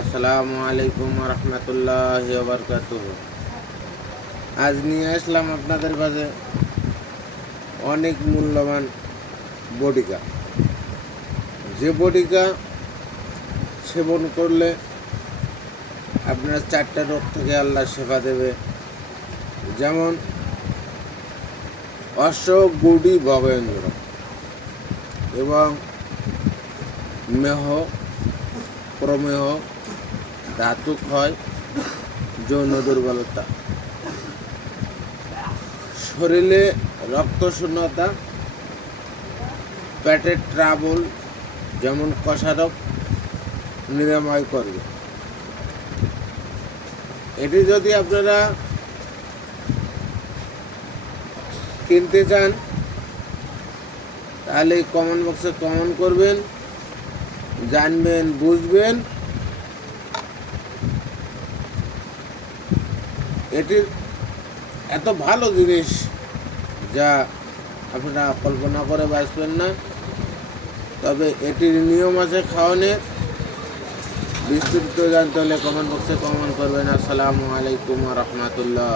আসসালামু আলাইকুম রহমতুল্লাহ বারকাতুহ। আজ নিয়ে আসলাম আপনাদের কাছে অনেক মূল্যবান বটিকা। যে বটিকা সেবন করলে আপনার 4টা রোগ থেকে আল্লাহ সেবা দেবে। যেমন অশ্বগুডি ভবেন্দ্র এবং মেহ, প্রমেহ, ধাতু ক্ষয়, যৌন দুর্বলতা, শরীরে রক্তশূন্যতা, পেটের ট্রাবল যেমন কষারোগ নিরাময় করবে। এটি যদি আপনারা কিনতে চান তাহলে কমেন্ট বক্সে কমেন্ট করবেন, জানবেন, বুঝবেন। এটির এত ভালো জিনিস যা আপনারা কল্পনা করে বাঁচবেন না। তবে এটির নিয়ম আছে খাওয়ানোর। বিস্তারিত জানতে হলে কমেন্ট বক্সে কমেন্ট করবেন। আসসালামু আলাইকুম রহমতুল্লাহ।